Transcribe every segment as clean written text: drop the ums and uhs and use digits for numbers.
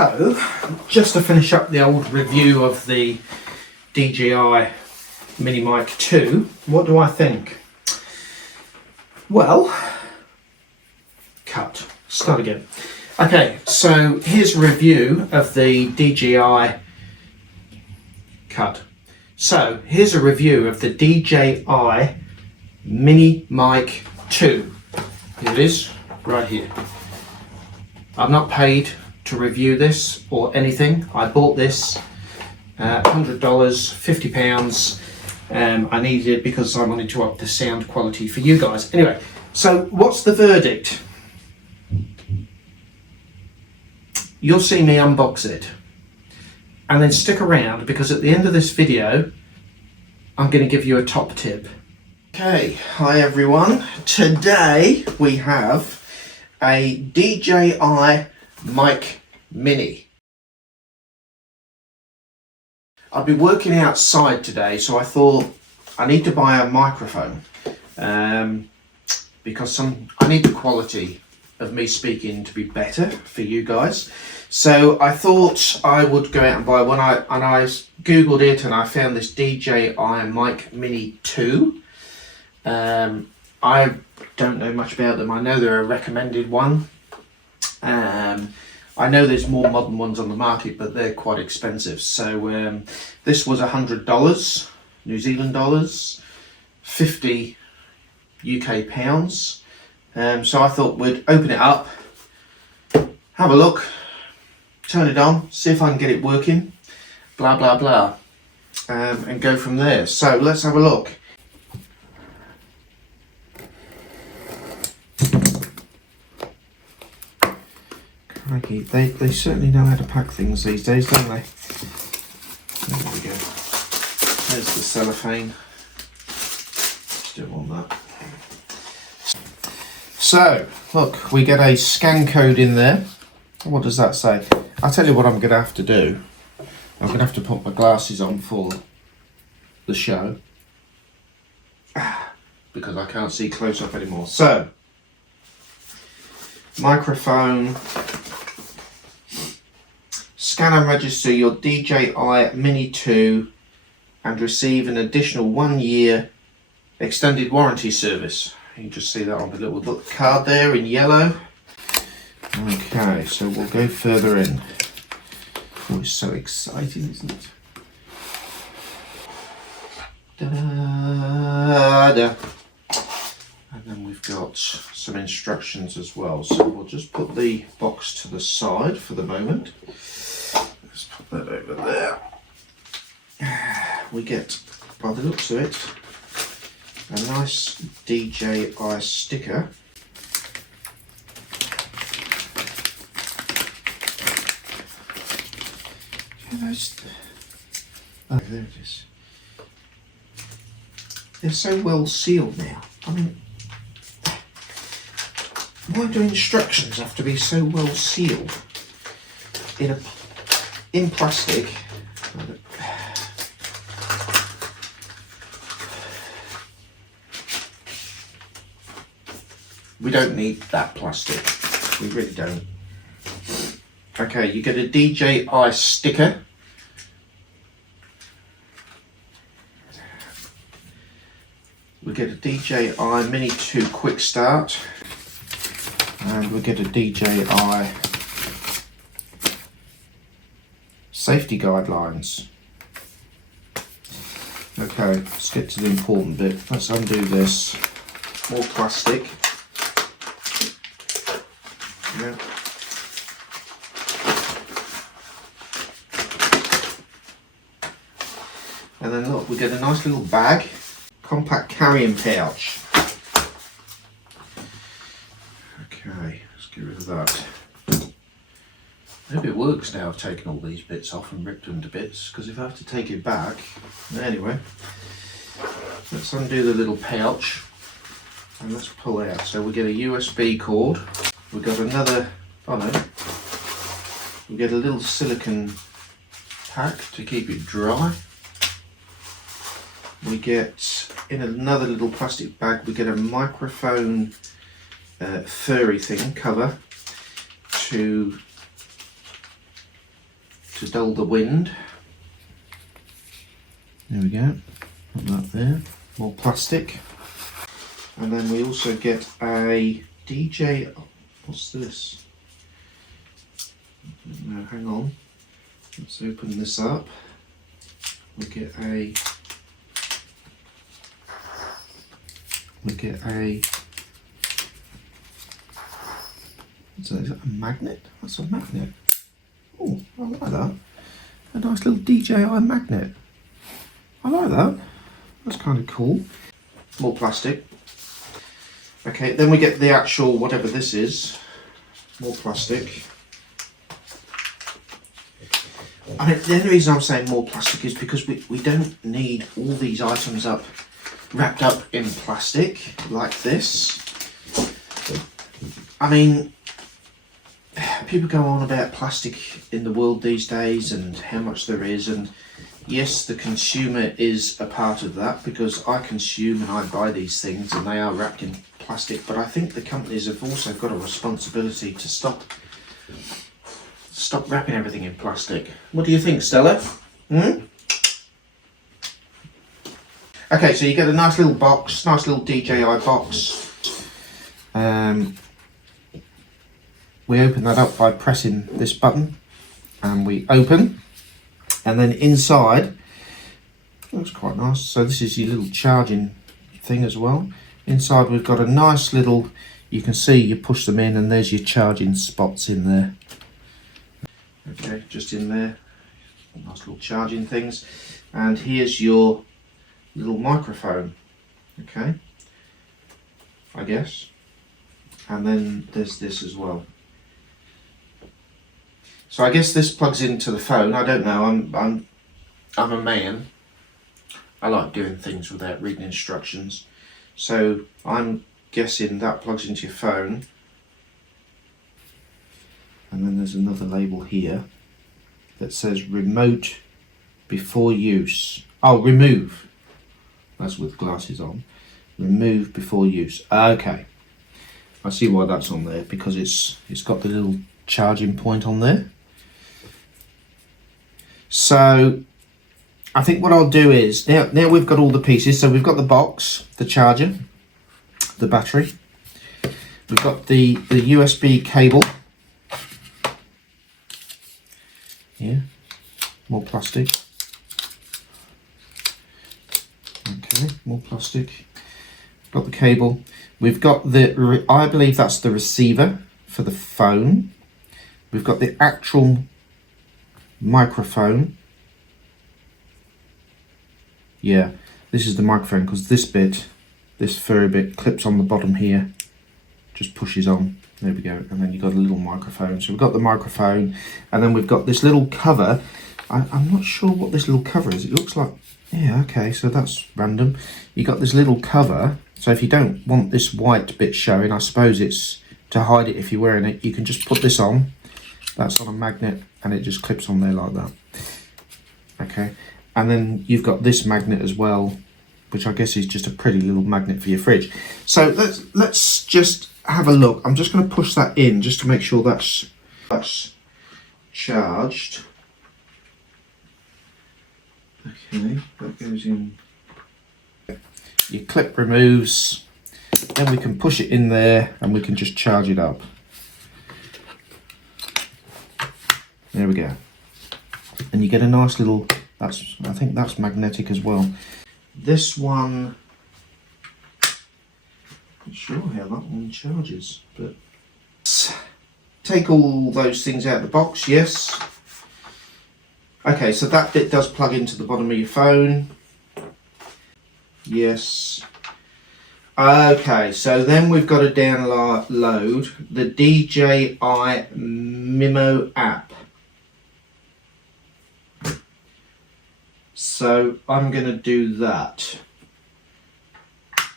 So, just to finish up the old review of the DJI Mini Mic 2, what do I think? Well, cut. Start again. Okay, so here's a review of the DJI. Cut. So here's a review of the DJI Mini Mic 2. Here it is, right here. I've not paid to review this or anything. I bought this $100, £50. I needed it because I wanted to up the sound quality for you guys. Anyway, so what's the verdict? You'll see me unbox it. And then stick around because at the end of this video, I'm going to give you a top tip. Okay, hi everyone. Today we have a DJI Mic Mini. I've been working outside today, so I thought I need to buy a microphone because I need the quality of me speaking to be better for you guys. So I thought I would go out and buy one. I googled it and I found this DJI Mic Mini 2. I don't know much about them. I know they're a recommended one. I know there's more modern ones on the market, but they're quite expensive. So this was $100 New Zealand dollars, 50 UK pounds. So I thought we'd open it up, have a look, turn it on, see if I can get it working, blah blah blah, and go from there. So let's have a look. Crikey, they certainly know how to pack things these days, don't they? There we go. There's the cellophane. Still on that. So, look, we get a scan code in there. What does that say? I'll tell you what I'm going to have to do. I'm going to have to put my glasses on for the show because I can't see close up anymore. So, microphone. Scan and register your DJI Mini 2 and receive an additional 1 year extended warranty service. You can just see that on the little card there in yellow. Okay, so we'll go further in. Oh, it's so exciting, isn't it? Da-da-da. And then we've got some instructions as well. So we'll just put the box to the side for the moment. Let's put that over there. We get, by the looks of it, a nice DJI sticker. Oh, there it is. They're so well sealed now. I mean, why do instructions have to be so well sealed in plastic? We don't need that plastic. We really don't. Okay, you get a DJI sticker. We get a DJI Mini 2 Quick Start. And we get a DJI safety guidelines. Okay, let's get to the important bit. Let's undo this. More plastic. Yeah. And then look, we get a nice little bag, compact carrying pouch. Okay, let's get rid of that. I hope it works now. I've taken all these bits off and ripped them to bits, because if I have to take it back, anyway, let's undo the little pouch and let's pull out. So we get a USB cord. We've got another, oh no, we get a little silicone pack to keep it dry. We get, in another little plastic bag, we get a microphone furry thing cover to to dull the wind. There we go, put that there, more plastic. And then we also get a DJI, what's this? No, hang on, let's open this up. We get a so is that a magnet? That's a magnet. Oh, I like that. A nice little DJI magnet. I like that. That's kind of cool. More plastic. Okay, then we get the actual, whatever this is. More plastic. I mean, the only reason I'm saying more plastic is because we don't need all these items wrapped up in plastic like this. I mean, people go on about plastic in the world these days and how much there is, and yes, the consumer is a part of that, because I consume and I buy these things and they are wrapped in plastic, but I think the companies have also got a responsibility to stop wrapping everything in plastic. What do you think, Stella? Okay, so you get a nice little box, nice little DJI box. We open that up by pressing this button, and we open, and then inside, looks quite nice. So this is your little charging thing as well. Inside we've got a nice little, you can see you push them in and there's your charging spots in there. Okay, just in there, nice little charging things. And here's your little microphone, okay, I guess. And then there's this as well. So I guess this plugs into the phone. I don't know. I'm a man. I like doing things without reading instructions. So I'm guessing that plugs into your phone. And then there's another label here that says remote before use. Oh, remove. That's with glasses on. Remove before use. Okay. I see why that's on there, because it's got the little charging point on there. So I think what I'll do is, now we've got all the pieces. So we've got the box, the charger, the battery. We've got the USB cable. Yeah, more plastic. Okay, more plastic. Got the cable. We've got I believe that's the receiver for the phone. We've got the actual microphone. Yeah, this is the microphone, because this furry bit clips on the bottom here, just pushes on. There we go, and then you've got a little microphone. So we've got the microphone, and then we've got this little cover. I'm not sure what this little cover is. It looks like, yeah, okay, so that's random. You got this little cover, so if you don't want this white bit showing, I suppose it's to hide it if you're wearing it. You can just put this on. That's on a magnet, and it just clips on there like that. Okay, and then you've got this magnet as well, which I guess is just a pretty little magnet for your fridge. So let's just have a look. I'm just going to push that in just to make sure that's charged. Okay, that goes in. Your clip removes, then we can push it in there and we can just charge it up. There we go. And you get a nice little, I think that's magnetic as well. This one, not sure how that one charges, but take all those things out of the box, yes. Okay, so that bit does plug into the bottom of your phone. Yes. Okay, so then we've got to download the DJI Mimo app. So I'm going to do that.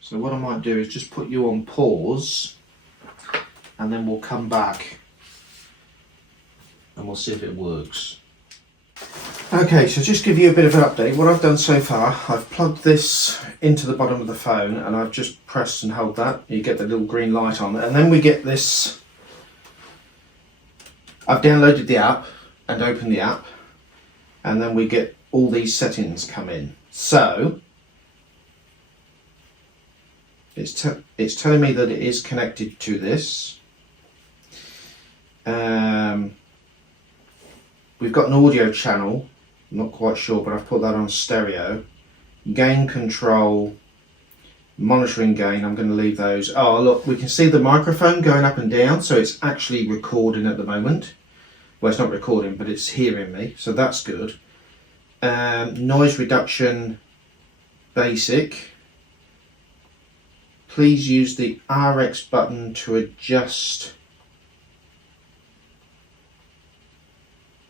So what I might do is just put you on pause, and then we'll come back and we'll see if it works. Okay, so just give you a bit of an update. What I've done so far, I've plugged this into the bottom of the phone and I've just pressed and held that. You get the little green light on, and then we get this. I've downloaded the app and opened the app. and then we get all these settings come in. So it's telling me that it is connected to this. We've got an audio channel, I'm not quite sure, but I've put that on stereo. Gain control, monitoring gain, I'm going to leave those. Oh look, we can see the microphone going up and down, so it's actually recording at the moment. Well, it's not recording, but it's hearing me, so that's good. Noise reduction basic. Please use the RX button to adjust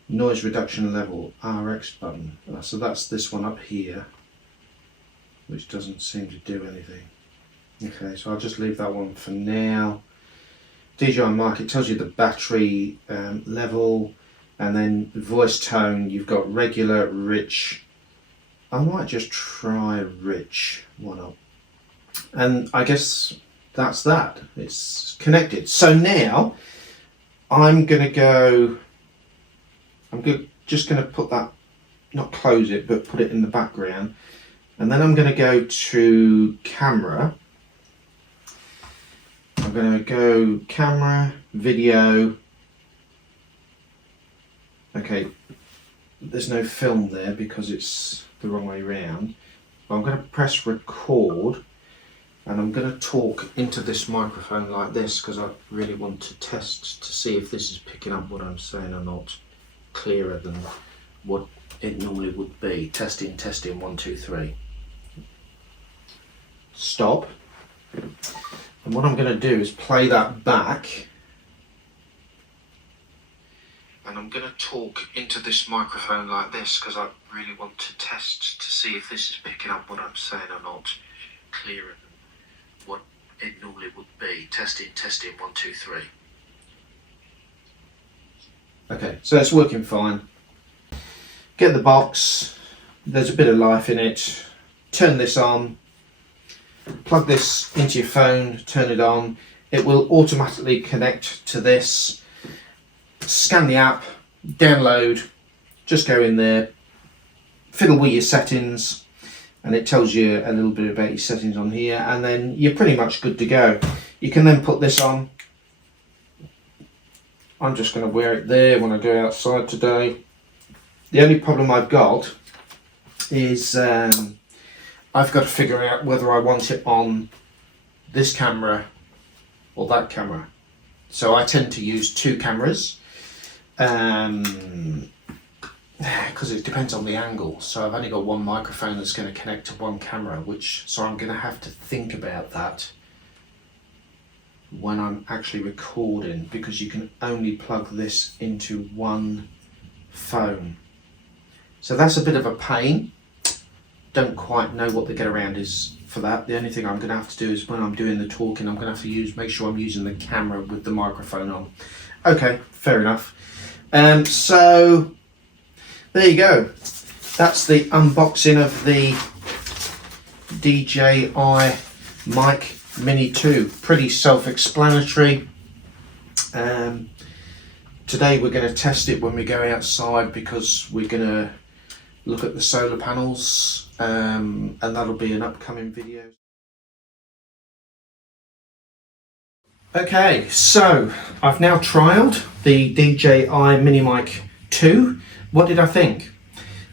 noise reduction level. RX button. So that's this one up here, which doesn't seem to do anything. Okay, so I'll just leave that one for now. DJI mic, it tells you the battery level, and then voice tone, you've got regular, rich. I might just try rich, why not? And I guess that's that. It's connected. So now I'm just going to put that, not close it, but put it in the background. And then I'm going to go to camera. I'm going to go camera, video. Okay, there's no film there because it's the wrong way around. I'm going to press record, and I'm going to talk into this microphone like this because I really want to test to see if this is picking up what I'm saying or not, clearer than what it normally would be. Testing, 1, 2, 3. Stop. And what I'm going to do is play that back, and I'm going to talk into this microphone like this because I really want to test to see if this is picking up what I'm saying or not, clearer than what it normally would be. Testing, 1, 2, 3. Okay, so it's working fine. Get the box, there's a bit of life in it. Turn this on, plug this into your phone, turn it on. It will automatically connect to this. Scan the app, download, just go in there, fiddle with your settings, and it tells you a little bit about your settings on here, and then you're pretty much good to go. You can then put this on. I'm just going to wear it there when I go outside today. The only problem I've got is I've got to figure out whether I want it on this camera or that camera. So I tend to use two cameras because it depends on the angle. So I've only got one microphone that's going to connect to one camera, so I'm going to have to think about that when I'm actually recording, because you can only plug this into one phone. So that's a bit of a pain. Don't quite know what the get around is for that. The only thing I'm going to have to do is when I'm doing the talking, I'm going to have to make sure I'm using the camera with the microphone on. Okay, fair enough. So there you go. That's the unboxing of the DJI Mic Mini 2. Pretty self-explanatory. Today we're going to test it when we go outside because we're going to look at the solar panels, and that'll be an upcoming video. Okay, so I've now trialed the DJI Mini Mic 2. What did I think?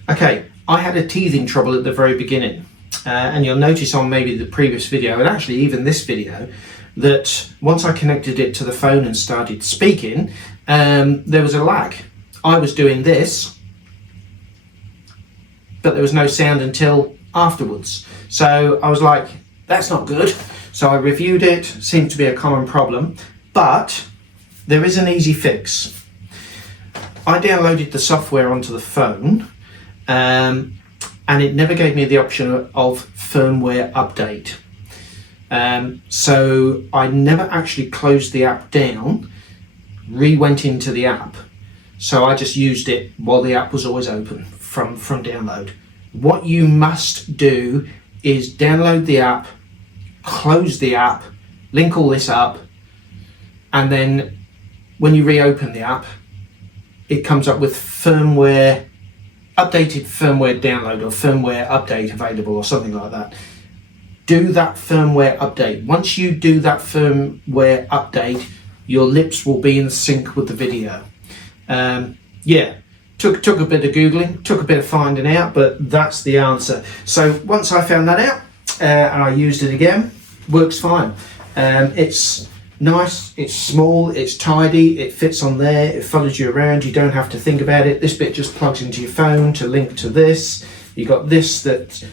Okay, I had a teething trouble at the very beginning, and you'll notice on maybe the previous video, and actually even this video, that once I connected it to the phone and started speaking, there was a lag. I was doing this, but there was no sound until afterwards. So I was like, that's not good. So I reviewed it, seemed to be a common problem, but there is an easy fix. I downloaded the software onto the phone, and it never gave me the option of firmware update. So I never actually closed the app down, went into the app. So I just used it while the app was always open from download. What you must do is download the app, close the app, link all this up, and then when you reopen the app, it comes up with firmware updated firmware download or firmware update available or something like that. Do that firmware update. Once you do that firmware update, your lips will be in sync with the video. Yeah, took a bit of Googling, took a bit of finding out, but that's the answer. So once I found that out and I used it again, works fine. It's nice, it's small, it's tidy, it fits on there, it follows you around, you don't have to think about it. This bit just plugs into your phone to link to this. You got this that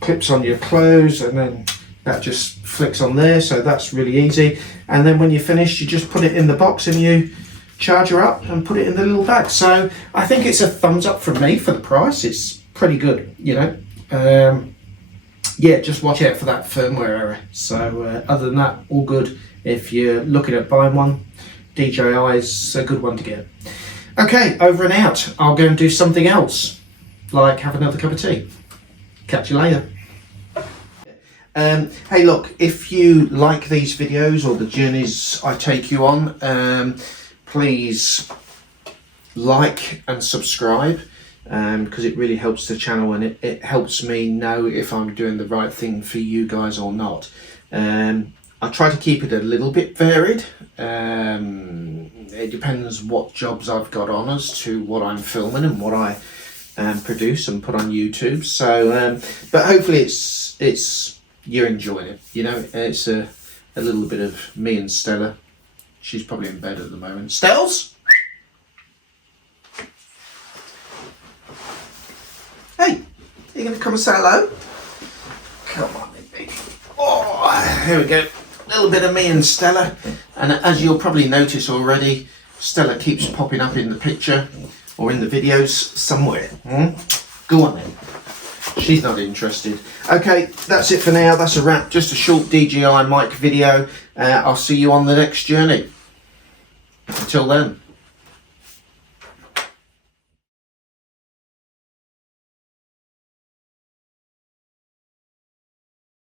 clips on your clothes, and then that just flicks on there, so that's really easy. And then when you're finished, you just put it in the box and you charge her up and put it in the little bag. So I think it's a thumbs up from me for the price. It's pretty good, you know. Yeah, just watch out for that firmware error. So other than that, all good. If you're looking at buying one, DJI is a good one to get. Okay, over and out. I'll go and do something else, like have another cup of tea. Catch you later. Hey look, if you like these videos or the journeys I take you on, please like and subscribe, because it really helps the channel, and it helps me know if I'm doing the right thing for you guys or not. I try to keep it a little bit varied. It depends what jobs I've got on as to what I'm filming and what I produce and put on YouTube. So, but hopefully it's you're enjoying it. You know, it's a little bit of me and Stella. She's probably in bed at the moment. Stells? Hey, are you going to come and say hello? Come on, baby. Oh, here we go. A little bit of me and Stella. And as you'll probably notice already, Stella keeps popping up in the picture or in the videos somewhere. Go on then. She's not interested. Okay, that's it for now. That's a wrap. Just a short DJI mic video. I'll see you on the next journey. Until then.